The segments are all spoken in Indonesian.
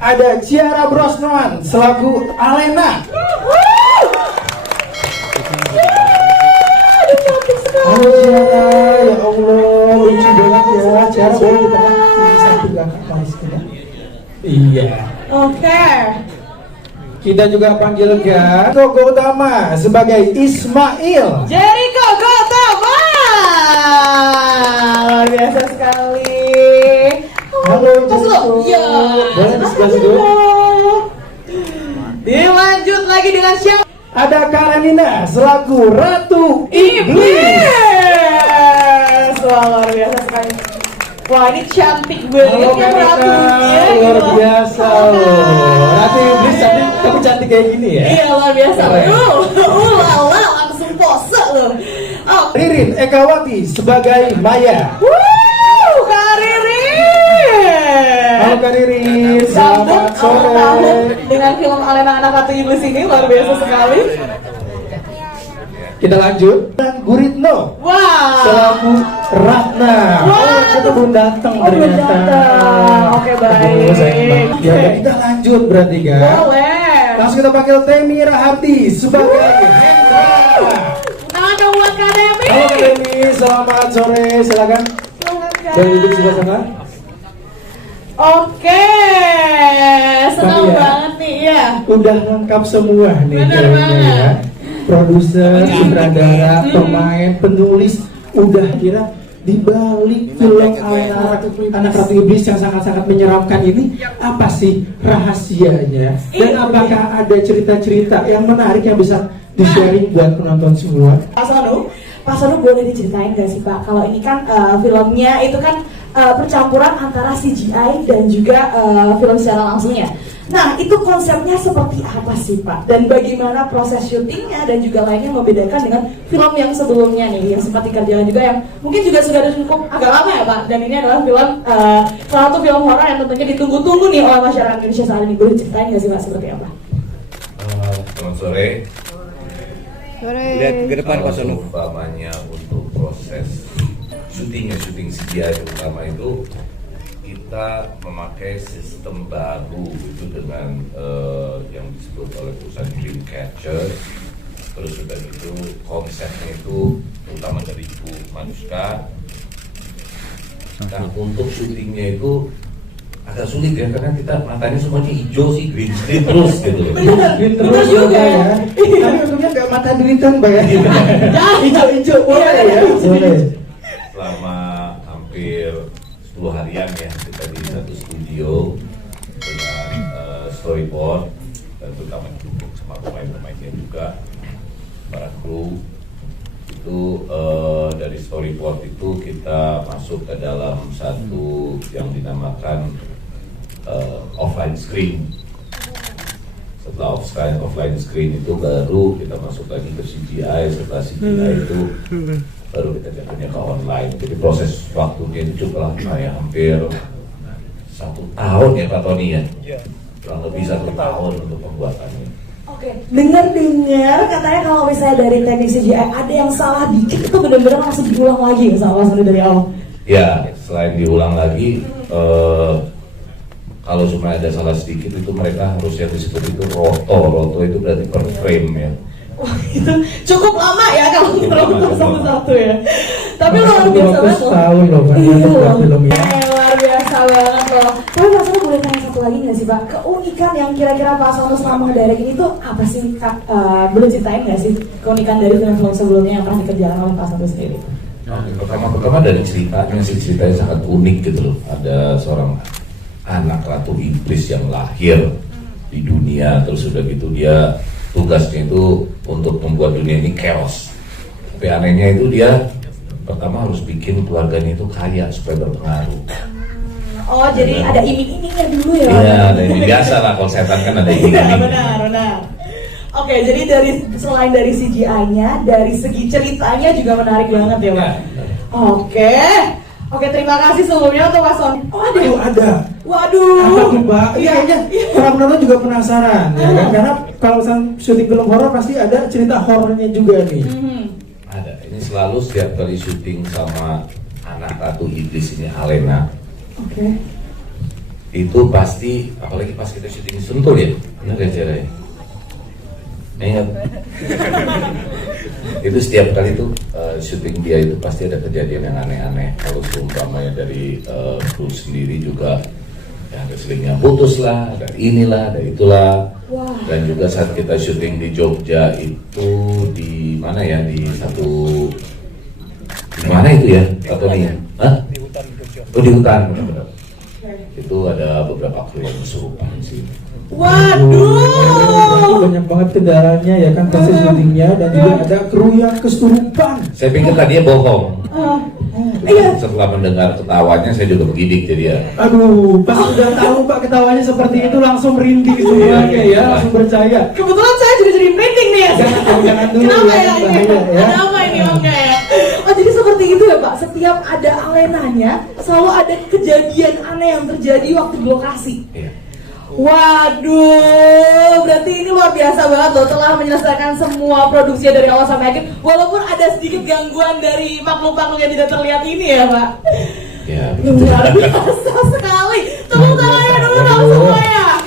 ada Ciara Brosnan selaku Alena. Halo Ciara, ya Allah, lucu banget ya. Ciara boleh kita di satu belakang Mas kita. Iya. Oke. Kita juga panggil Jericho Gautama sebagai Ismail. Jericho Gautama, luar biasa sekali. Halo Jericho. Ya. Boleh disebut dulu. Dilanjut lagi dengan siapa? Ada Karenina selaku Ratu Iblis. Wah, luar biasa sekali. Wah, ini cantik banget Halo ya Karenina, ratunya. luar biasa loh. Ratu Iblis tapi cantik kayak gini ya. Iya, luar biasa. Keren. Lala, langsung pose loh. Oh, Ririn Ekawati sebagai Maya. Kak Ririn. Halo Kak Ririn, Sambut selamat sore. ulang tahun dengan film Alena Anak Ratu Iblis ini, luar biasa sekali. Kita lanjut. Dan Guritno Wah. selaku Ratna. Wah. Oh, kita belum datang Oh, belum ternyata. datang. Oke, baik. Aduh, sayang banget. Ya, kita lanjut berarti kan. Boleh. Langsung kita panggil Temi Raharti sebagai Hendra. Tangan dong buat Kak Demi. Halo Kak Temi, selamat sore. Silakan. Selamat, Kak. Dan duduk sebelah sana. Oke, senang Tadi ya. banget nih ya. Udah lengkap semua nih Bener kayaknya banget. ya. Produser, sutradara, pemain, penulis, udah kira di balik film Anak Ratu Iblis yang sangat-sangat menyeramkan ini apa sih rahasianya? Dan apakah ada cerita-cerita yang menarik yang bisa di-sharing buat penonton semua? Pak Sonu boleh diceritain gak sih Pak? Kalau ini kan filmnya itu kan percampuran antara CGI dan juga film secara langsungnya. Nah, itu konsepnya seperti apa sih Pak? Dan bagaimana proses syutingnya dan juga lainnya membedakan dengan film yang sebelumnya nih, yang sempat dikerjakan juga yang mungkin juga sudah cukup agak lama ya Pak. Dan ini adalah film salah satu film horor yang tentunya ditunggu-tunggu nih oleh masyarakat Indonesia saat ini. Boleh ceritain nggak sih Pak seperti apa? Selamat sore. Lihat ke depan Pak Sono. Umpamanya untuk proses syuting CGI terutama itu kita memakai sistem baru itu dengan yang disebut oleh perusahaan Dreamcatcher. Terus sudah itu konsepnya itu terutama dari Ibu Manuska. Nah untuk syutingnya itu agak sulit ya karena kita matanya semuanya hijau sih, green screen terus gitu. Green terus juga ya. Tapi untungnya nggak mata duitan Mbak ya. Hijau-hijau boleh ya. Boleh. Selama hampir 10 harian ya kita di satu studio dengan storyboard dan terutama didukung sama pemain-pemainnya juga, para kru itu dari storyboard itu kita masuk ke dalam satu yang dinamakan offline screen. Setelah offline screen itu baru kita masuk lagi ke CGI. Setelah CGI itu baru kita jatuhnya ke online. Jadi proses waktunya itu cukup lama ya, hampir 1 tahun ya Pak Tony ya, kurang lebih 1 tahun untuk pembuatannya. Oke, dengar katanya kalau misalnya dari teknik CGI ada yang salah dikit itu benar-benar langsung diulang lagi sama Mas Sonu dari awal. Ya, selain diulang lagi, kalau cuma ada salah sedikit itu mereka harus yang disebut itu roto itu berarti per frame ya. Wah, itu cukup lama ya kalau Cukup lama, nonton cukup satu-satu ya. Tapi Masa luar biasa 20 banget loh. tahun loh kan Iya untuk loh. film ini. Luar biasa banget loh. Tapi Mas Sonu boleh tanya satu lagi nggak sih Pak? Keunikan yang kira-kira Pak Sonu selama ngedirect ini tuh apa sih Kak? Boleh ceritain nggak sih keunikan dari film-film sebelumnya yang pernah dikerjakan oleh Pak Sonu sendiri? Oke, pertama dari ceritanya sih, ceritanya sangat unik gitu loh. Ada seorang anak Ratu Iblis yang lahir di dunia, terus udah gitu dia tugasnya itu untuk membuat dunia ini chaos. Tapi anehnya itu dia pertama harus bikin keluarganya itu kaya supaya berpengaruh. Oh, jadi ada iming-imingnya dulu ya? Iya, ada ini biasa lah kalau setan kan ada iming-iming. Benar. Oke, jadi selain dari CGI-nya, dari segi ceritanya juga menarik banget ya Pak? Oke, terima kasih sebelumnya untuk Mas Sonu. Oh, Ada. Waduh. Apa tuh Mbak? Iya, kayaknya para penonton juga penasaran ya kan? Karena kalau syuting film horor pasti ada cerita horornya juga nih. Ada, ini selalu setiap kali syuting sama anak Ratu Iblis ini Alena. Oke. itu pasti, apalagi pas kita syuting di Sentul ya, benar gak cara ya? Ingat? Itu setiap kali tuh syuting dia itu pasti ada kejadian yang aneh-aneh. Kalau seumpamanya dari kru sendiri juga, ya ada selingnya putus lah, ada inilah, ada itulah. Wah. Dan juga saat kita syuting di Jogja itu di mana ya, di mana itu ya? Atau nih? Hah? Oh, di hutan, benar-benar. Itu ada beberapa kru yang kesurupan sih. Waduh. Banyak banget kendalanya ya kan proses syutingnya, dan juga ada kru yang kesurupan. Saya pikir tadinya bohong. Iya. Setelah mendengar ketawanya saya juga begidik jadi ya. Aduh, pas udah tahu Pak ketawanya seperti itu langsung merinding semuanya ya, langsung percaya. Kebetulan saya juga jadi printing nih ya. Jangan dulu Kenapa ya, ya? bahaya ya. Ada apa ini Om ya? Oh jadi seperti itu ya Pak. Setiap ada alenanya selalu ada kejadian aneh yang terjadi waktu di lokasi. Iya. Waduh, berarti ini luar biasa banget loh, telah menyelesaikan semua produksinya dari awal sampai akhir. Walaupun ada sedikit gangguan dari makhluk-makhluk yang tidak terlihat ini ya Pak. Ya. Luar biasa sekali. Tepuk tangannya dulu dong semuanya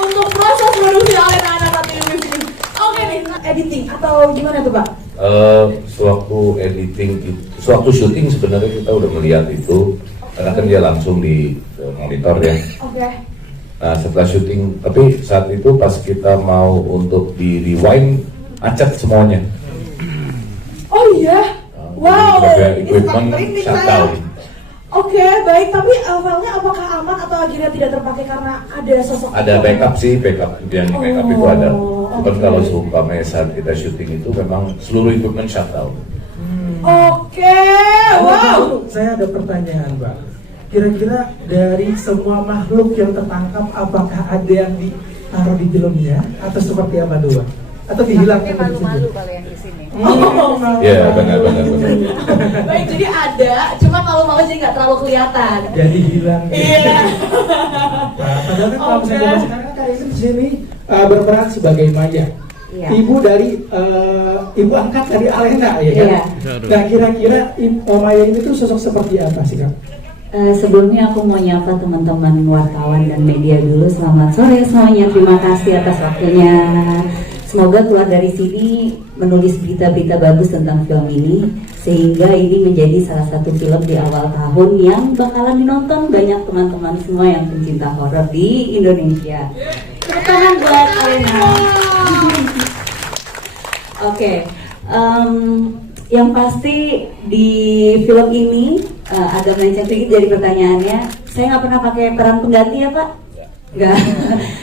untuk proses produksi Alena Anak Ratu Iblis ini. Oke nih, editing atau gimana tuh Pak? Sewaktu editing, sewaktu syuting sebenarnya kita udah melihat itu, karena kan dia langsung di monitor ya. Oke. Nah setelah syuting, tapi saat itu pas kita mau untuk di rewind, acet semuanya. Oh iya. Wow. Beberapa Ini equipment sempat merinding saya. shutdown. Oke, baik. Tapi filenya apakah aman atau akhirnya tidak terpakai karena ada sosok? Ada backup sih, backup yang di backup itu ada. Cuman oke. kalau seumpamanya saat kita syuting itu memang seluruh equipment shutdown. Oke, wow. Saya ada pertanyaan Pak. Kira-kira dari semua makhluk yang tertangkap, apakah ada yang ditaruh di filmnya atau seperti apa dua? Atau dihilangkan? Malu-malu kalau yang di sini. Iya benar. Baik, jadi ada, cuma kalau mau jadi nggak terlalu kelihatan. Jadi hilang. Iya. Nah, padahal kan kalau Oke. misalnya sekarang kan Kak Isin di sini berperan sebagai Maya. Iya. Ibu dari ibu angkat dari Alena ya kan? Iya. Nah kira-kira Maya ini tuh sosok seperti apa sih Kak? Sebelumnya aku mau nyapa teman-teman wartawan dan media dulu. Selamat sore semuanya, terima kasih atas waktunya. Semoga keluar dari sini menulis berita-berita bagus tentang film ini, sehingga ini menjadi salah satu film di awal tahun yang bakalan dinonton banyak teman-teman semua yang pencinta horor di Indonesia. Tepuk tangan buat Alena. Oke, yang pasti di film ini agak melenceng sedikit dari pertanyaannya. Saya nggak pernah pakai peran pengganti ya Pak? Nggak.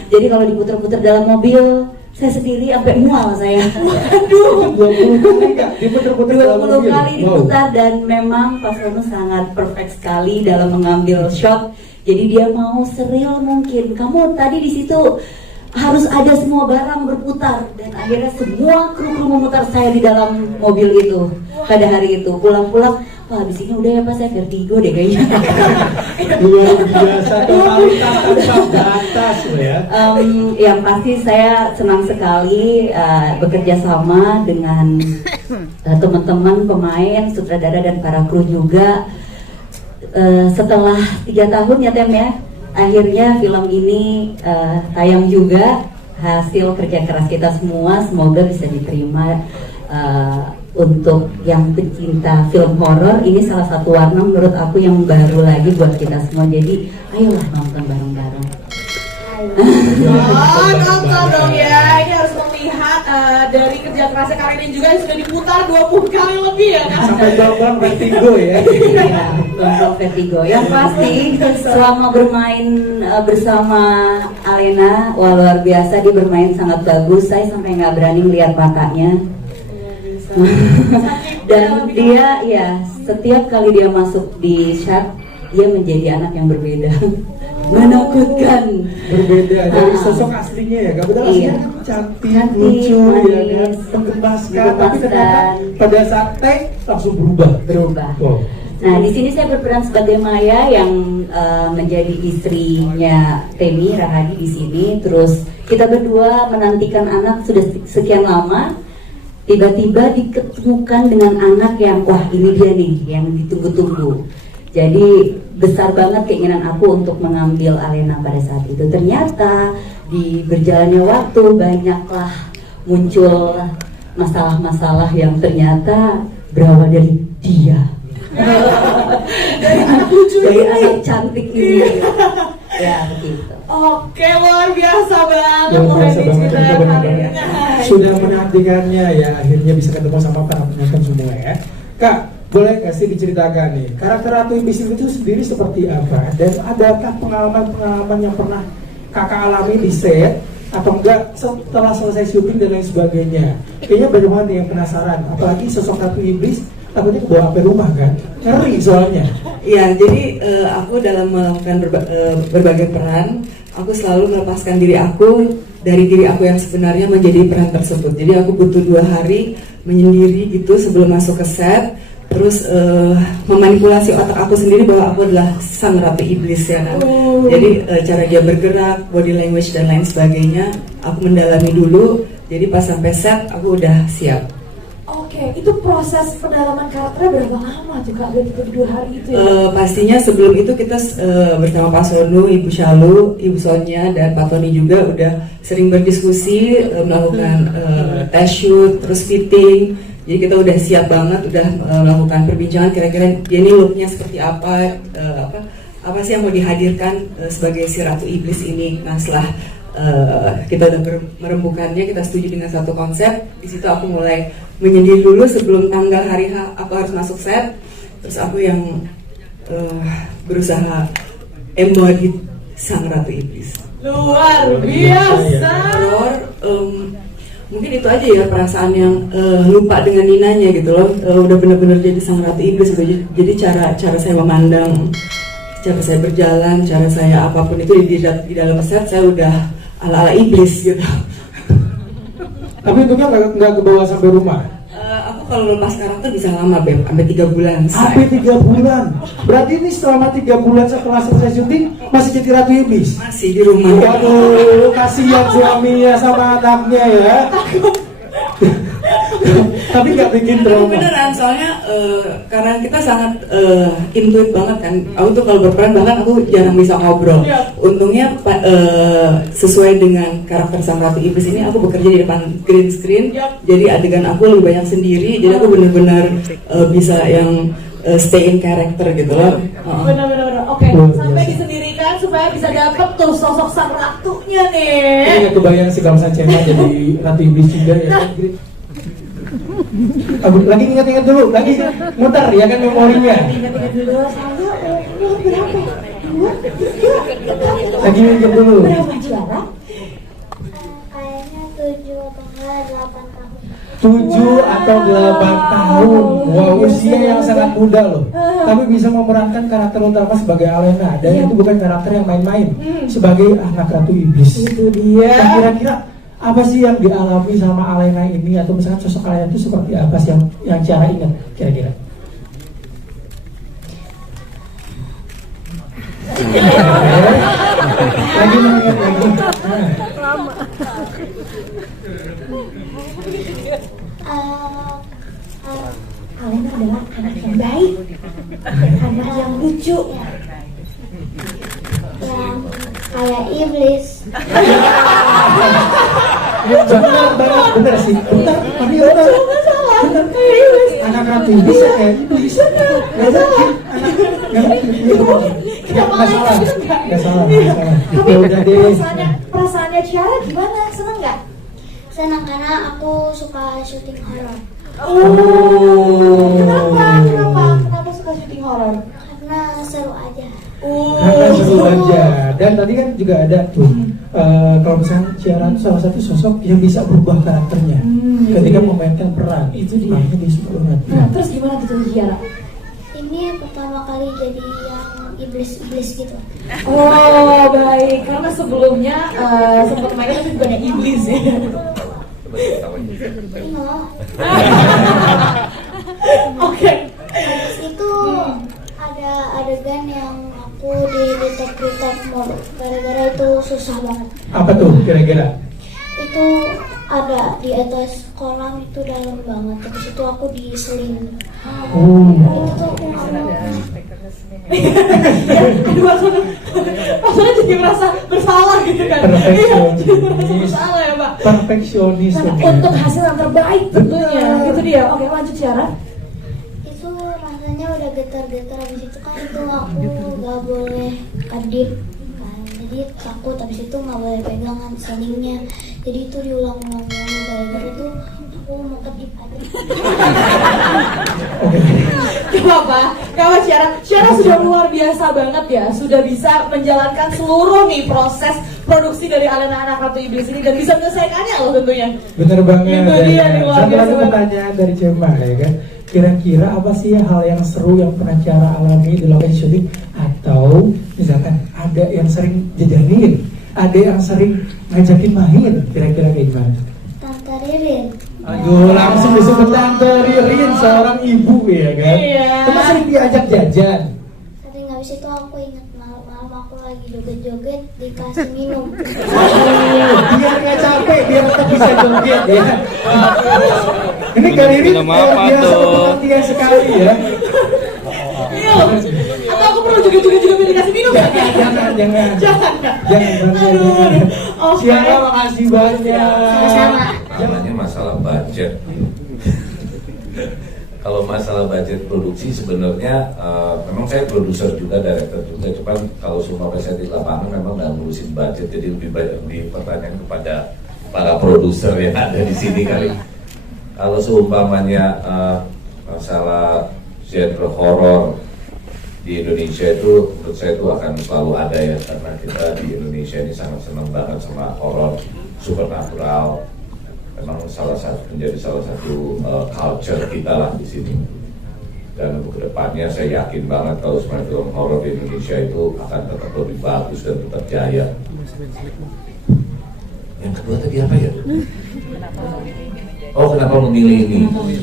Jadi kalau diputer-puter dalam mobil, saya sendiri sampai mual saya. Aduh, 20 kali Kak, diputer-puter dalam 20 mobil. kali diputar dan memang Pak Sonu sangat perfect sekali dalam mengambil shot. Jadi dia mau seril mungkin. Kamu tadi di situ harus ada semua barang berputar, dan akhirnya semua kru memutar saya di dalam mobil itu pada hari itu. Pulang-pulang, wah di sini udah ya Pak, saya vertigo deh kayaknya. Luar biasa, totalitas tanpa batas loh ya. Yang pasti saya senang sekali bekerja sama dengan teman-teman pemain, sutradara dan para kru juga. Setelah 3 tahun ya Tem ya, akhirnya film ini tayang juga, hasil kerja keras kita semua. Semoga bisa diterima untuk yang pecinta film horor. Ini salah satu warna menurut aku yang baru lagi buat kita semua. Jadi ayolah nonton bareng-bareng. Oh, nonton dong ya. Ini harus melihat dari kerja kerasnya Karin juga yang sudah diputar 20 kali lebih ya kan? Sampai doang vertigo ya. Iya, untuk vertigo. Yang pasti selama bermain bersama Alena, wah luar biasa, dia bermain sangat bagus. Saya sampai nggak berani melihat matanya. Dan dia ya setiap kali dia masuk di shot, dia menjadi anak yang berbeda. Menakutkan. Berbeda dari sosok aslinya ya, Kak. Padahal aslinya kan cantik, lucu, ya kan, menggemaskan, tapi ternyata pada saat take langsung berubah. Oh. Nah, di sini saya berperan sebagai Maya yang menjadi istrinya Temi Rahadi di sini. Terus kita berdua menantikan anak sudah sekian lama. Tiba-tiba diketemukan dengan anak yang wah ini dia nih yang ditunggu-tunggu. Jadi besar banget keinginan aku untuk mengambil Alena pada saat itu. Ternyata di berjalannya waktu banyaklah muncul masalah-masalah yang ternyata berawal dari dia. Dari anak cantik ini. Ya begitu. Oke, luar biasa banget. Luar biasa banget, Citra itu hari benar-benar ini. sudah menantikannya ya, akhirnya bisa ketemu sama para penonton semua ya. Kak, boleh nggak sih diceritakan nih karakter Ratu Iblis itu sendiri seperti apa, dan adakah pengalaman-pengalaman yang pernah kakak alami di set atau enggak setelah selesai syuting dan lain sebagainya? Kayaknya banyak banget yang penasaran, apalagi sosok Ratu Iblis takutnya kebawa sampai rumah kan, ngeri soalnya. Iya, jadi aku dalam melakukan berbagai peran, aku selalu melepaskan diri aku dari diri aku yang sebenarnya menjadi peran tersebut. Jadi aku butuh 2 hari menyendiri gitu sebelum masuk ke set, terus memanipulasi otak aku sendiri bahwa aku adalah sang Ratu Iblis ya kan. Jadi cara dia bergerak, body language dan lain sebagainya, aku mendalami dulu. Jadi pas sampai set aku udah siap. Oke, itu proses pendalaman karakternya berapa lama tuh Kak? Berarti 2 hari itu ya? Pastinya sebelum itu kita bersama Pak Sonu, Ibu Shalu, Ibu Sonia, dan Pak Tony juga udah sering berdiskusi, melakukan test shoot, terus fitting. Jadi kita udah siap banget, udah melakukan perbincangan kira-kira dia ini looknya seperti apa, apa sih yang mau dihadirkan sebagai si Ratu Iblis ini. Nah setelah kita udah merembukannya, kita setuju dengan satu konsep. Di situ aku mulai menyendiri dulu sebelum tanggal hari H aku harus masuk set. Terus aku yang berusaha embody sang Ratu Iblis. Luar biasa. Mungkin itu aja ya perasaan yang lupa dengan Ninanya gitu loh. Udah benar-benar jadi sang Ratu Iblis. Jadi cara saya memandang, cara saya berjalan, cara saya apapun itu di dalam set saya udah ala-ala iblis gitu. Tapi untungnya nggak kebawa sampai rumah. Aku kalau lepas karakter bisa lama Beb, sampai 3 bulan. Sampai 3 bulan. Berarti ini selama 3 bulan setelah selesai syuting masih jadi Ratu Iblis. Masih di rumah. Waduh, kasihan suaminya sama anaknya ya. Tapi nggak bikin trauma. Beneran, soalnya karena kita sangat intuit banget kan. Aku tuh kalau berperan bahkan aku jarang bisa ngobrol. Untungnya sesuai dengan karakter sang Ratu Iblis ini, aku bekerja di depan green screen. Jadi adegan aku lebih banyak sendiri. Jadi aku benar-benar bisa yang stay in character gitu loh. Benar-benar. Oke, sampai disendirikan supaya bisa dapet tuh sosok sang ratunya nih. Ini nggak kebayang sih kalau Cema jadi Ratu Iblis juga ya. Lagi ingat-ingat dulu, lagi muter ya kan memorinya. Ingat-ingat dulu, saya umur berapa? 2, 3. Lagi ingat dulu. Berapa juara? Kayaknya 7 atau 8 tahun. 7 atau 8 tahun. Wow, usia yang sangat muda loh. Tapi bisa memerankan karakter utama sebagai Alena. Dan itu bukan karakter yang main-main. Sebagai anak Ratu Iblis. Itu dia. Nah, kira-kira apa sih yang dialami sama Alena ini, atau misalkan sosok Alena itu seperti apa sih yang cara ingat kira-kira? Lagi mengingat lagi. Alena adalah anak yang baik, anak yang lucu, Yang kayak iblis. Benar banget, benar sih. Benar, tapi benar. Benar. Anak Ratu Iblis ya kayak iblis. Nggak mungkin. Nggak salah. Nggak salah. Tapi Ya udah deh. perasaannya Ciara gimana? Seneng nggak? Senang karena aku suka syuting horor. Kenapa suka syuting horor? Karena seru aja. Karena seru aja. Dan tadi kan juga ada tuh kalau misalnya Ciara itu salah satu sosok yang bisa berubah karakternya ketika memainkan peran. Itu dia. Makanya dia suka banget. Nah, terus gimana gitu Ciara? Ini pertama kali jadi yang iblis-iblis gitu. Oh baik, karena sebelumnya sempat main tapi banyak iblis ya. Iya. Oke. Habis itu ada adegan yang aku di detect mode. Gara-gara itu susah banget. Apa tuh kira-kira? Itu ada di atas kolam itu dalam banget. Terus itu aku diseling. Oh. Itu tuh aku nggak mau. Aduh, maksudnya jadi merasa bersalah gitu kan. Perfeksionis. Iya, jadi merasa bersalah ya Pak. Perfeksionis. Nah, untuk hasil yang terbaik tentunya. Itu dia. Oke, lanjut Ciara. Itu rasanya udah getar-getar. Habis itu kan itu aku nggak boleh kedip kan. Jadi takut. Habis itu nggak boleh pegangan selingnya. Jadi itu diulang-ulang gara-gara itu aku mau kedip aja. Gak apa-apa, Ciara sudah luar biasa banget ya. Sudah bisa menjalankan seluruh nih proses produksi dari Alena Anak Ratu Iblis ini dan bisa menyelesaikannya loh tentunya. Bener banget. Itu dia nih, luar Satu biasa lagi banget. pertanyaan dari Cema ya kan. Kira-kira apa sih hal yang seru yang pernah Ciara alami di lokasi syuting? Atau misalkan ada yang sering jajanin, ada yang sering ngajakin main, kira-kira kayak gimana? Tante Ririn. Aduh, langsung disebut Tante Ririn, seorang ibu ya kan? Iya. Cuma sering diajak jajan. Sering habis itu aku ingat malam-malam aku lagi joget-joget dikasih minum. Biar nggak capek, biar tetap bisa joget ya. Ini Kak Ririn Minum apa biasa tuh? perhatian sekali ya. Iya. Atau aku perlu juga biar dikasih minum ya? Jangan. Jangan Kak. Jangan. Oke. Ciara, makasih banyak. Sama-sama. Namanya masalah budget. Kalau masalah budget produksi sebenarnya memang saya produser juga, director juga. Cuman kalau semua saya di lapangan memang nggak ngurusin budget, jadi lebih banyak pertanyaan kepada para produser yang ada di sini kali. Kalau seumpamanya masalah genre horor di Indonesia itu menurut saya itu akan selalu ada ya, karena kita di Indonesia ini sangat senang banget sama horor supernatural. Memang menjadi salah satu culture kita lah di sini. Dan untuk kedepannya saya yakin banget kalau semua film horor di Indonesia itu akan tetap lebih bagus dan tetap jaya. Yang kedua tadi apa ya? Oh, kenapa memilih ini?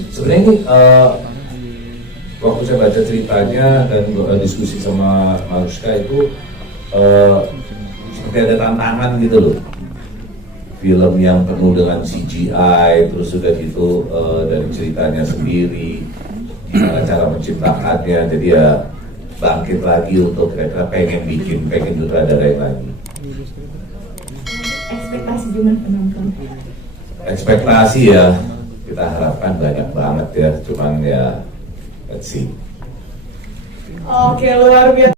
Sebenarnya ini waktu saya baca ceritanya dan diskusi sama Maruska itu seperti ada tantangan gitu loh. Film yang penuh dengan CGI, terus sudah gitu dari ceritanya sendiri, gimana cara menciptakannya, jadi ya bangkit lagi untuk kira-kira pengen sutradarain lagi. Ekspektasi jumlah penonton. Ekspektasi ya, kita harapkan banyak banget ya, cuman ya let's see. Oke, luar biasa.